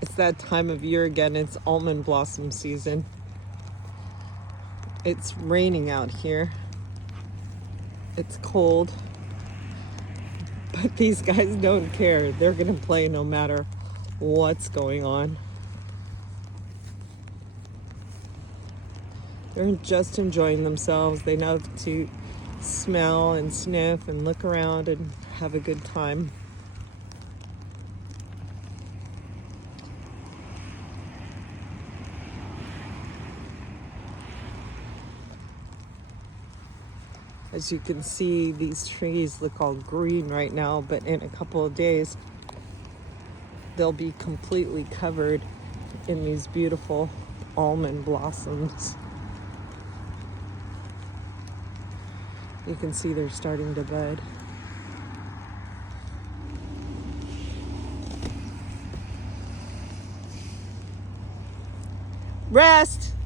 It's that time of year again. It's almond blossom season. It's raining out here. It's cold. But these guys don't care. They're gonna play no matter what's going on. They're just enjoying themselves. They know to smell and sniff and look around and have a good time. As you can see, these trees look all green right now, but in a couple of days, they'll be completely covered in these beautiful almond blossoms. You can see they're starting to bud. Rest!